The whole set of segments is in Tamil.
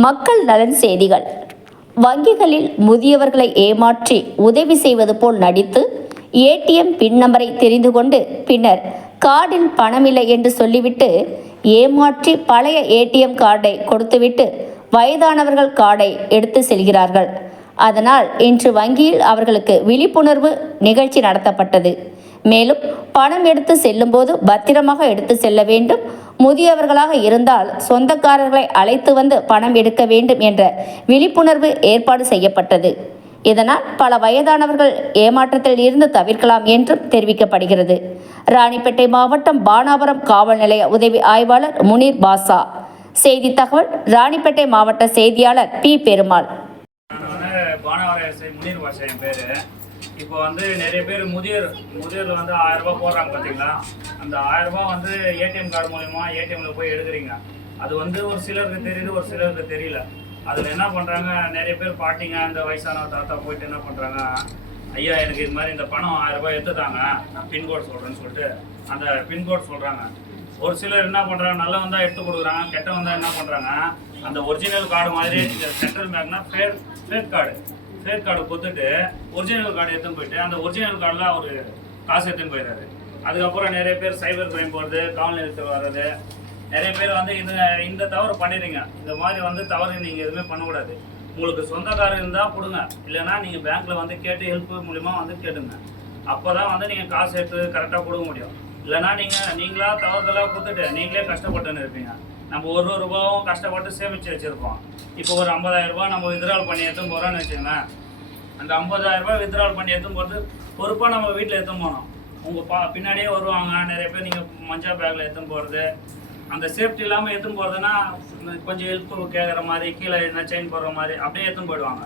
மக்கள் நலன் செய்திகள். வங்கிகளில் முதியவர்களை ஏமாற்றி உதவி செய்வது போல் நடித்து ஏடிஎம் பின் நம்பரை தெரிந்து கொண்டு பின்னர் கார்டில் பணமில்லை என்று சொல்லிவிட்டு ஏமாற்றி பழைய ஏடிஎம் கார்டை கொடுத்துவிட்டு வயதானவர்கள் கார்டை எடுத்து செல்கிறார்கள். அதனால் இன்று வங்கியில் அவர்களுக்கு விழிப்புணர்வு நிகழ்ச்சி நடத்தப்பட்டது. மேலும் பணம் எடுத்து செல்லும்போது பத்திரமாக எடுத்து செல்ல வேண்டும். முதியவர்களாக இருந்தால் சொந்தக்காரர்களை அழைத்து வந்து பணம் எடுக்க வேண்டும் என்ற விழிப்புணர்வு ஏற்பாடு செய்யப்பட்டது. இதனால் பல வயதானவர்கள் ஏமாற்றத்தில் இருந்து தவிர்க்கலாம் என்றும் தெரிவிக்கப்படுகிறது. ராணிப்பேட்டை மாவட்டம் பானாபுரம் காவல் நிலைய உதவி ஆய்வாளர் முனீர் பாசா. செய்தி தகவல் ராணிப்பேட்டை மாவட்ட செய்தியாளர் பி. பெருமாள். இப்போ வந்து நிறைய பேர் முதியோர் முதியோர் வந்து ஆயிரம் ரூபாய் போடுறாங்க பார்த்தீங்களா? அந்த ஆயிரம் ரூபாய் வந்து ஏடிஎம் கார்டு மூலயமா ஏடிஎம்ல போய் எடுக்கிறீங்க. அது வந்து ஒரு சிலருக்கு தெரியுது ஒரு சிலருக்கு தெரியல. அதில் என்ன பண்ணுறாங்க நிறைய பேர் பாட்டிங்க இந்த வயசான தாத்தா போயிட்டு என்ன பண்ணுறாங்க ஐயா எனக்கு இது மாதிரி இந்த பணம் ஆயிரம் ரூபாய் எடுத்துட்டாங்க நான் பின்கோடு சொல்கிறேன்னு சொல்லிட்டு அந்த பின்கோடு சொல்கிறாங்க ஒரு சிலர் என்ன பண்ணுறாங்க நல்லா வந்தால் எடுத்து கொடுக்குறாங்க கெட்ட வந்தால் என்ன பண்ணுறாங்க அந்த ஒரிஜினல் கார்டு மாதிரி central பேங்க்னா fake fake card fake card கொடுத்துட்டு ஒரிஜினல் கார்டு எடுத்துன்னு போயிட்டு அந்த ஒரிஜினல் கார்டில் அவர் காசு எடுத்துன்னு போயிடுறாரு. அதுக்கப்புறம் நிறைய பேர் சைபர் கிரைம் போகிறது காவல் நிலையத்தில் வர்றது. நிறைய பேர் வந்து இந்த இந்த தவறு பண்ணிடுறீங்க இந்த மாதிரி வந்து தவறு நீங்கள் எதுவுமே பண்ணக்கூடாது. உங்களுக்கு சொந்தக்காரர் இருந்தால் கொடுங்க. இல்லைன்னா நீங்கள் பேங்க்கில் வந்து கேட்டு ஹெல்ப் மூலிமா வந்து கேட்டுங்க. அப்போ தான் வந்து நீங்கள் காசு எடுத்து கரெக்டாக கொடுக்க முடியும். இல்லைன்னா நீங்கள் நீங்களா தவறுதலாக கொடுத்துட்டு நீங்களே கஷ்டப்பட்டுன்னு இருப்பீங்க. நம்ம ஒரு ஒரு ரூபாவும் கஷ்டப்பட்டு சேமித்து வச்சுருப்போம். இப்போ ஒரு 50000 ரூபாய் நம்ம வித்ட்ரால் பண்ணி எடுத்துன்னு போகிறோன்னு வச்சுக்கோங்களேன். அந்த 50000 ரூபாய் வித்ட்ரால் பண்ணி எடுத்துன்னு போகிறது பொறுப்பாக நம்ம வீட்டில் எடுத்துன்னு போனோம் உங்கள் பா பின்னாடியே வருவாங்க நிறைய பேர் நீங்கள் மஞ்சள் பேக்கில் எடுத்துன்னு போகிறது அந்த சேஃப்டி இல்லாமல் எடுத்துன்னு போகிறதுனா கொஞ்சம் ஹெல்ப் கேட்குற மாதிரி கீழே என்ன செயின் போடுற மாதிரி அப்படியே எடுத்துன்னு போயிடுவாங்க.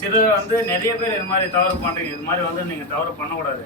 சிலர் வந்து நிறைய பேர் இது மாதிரி தவறு பண்ணுறீங்க இது மாதிரி வந்து நீங்கள் தவறு பண்ணக்கூடாது.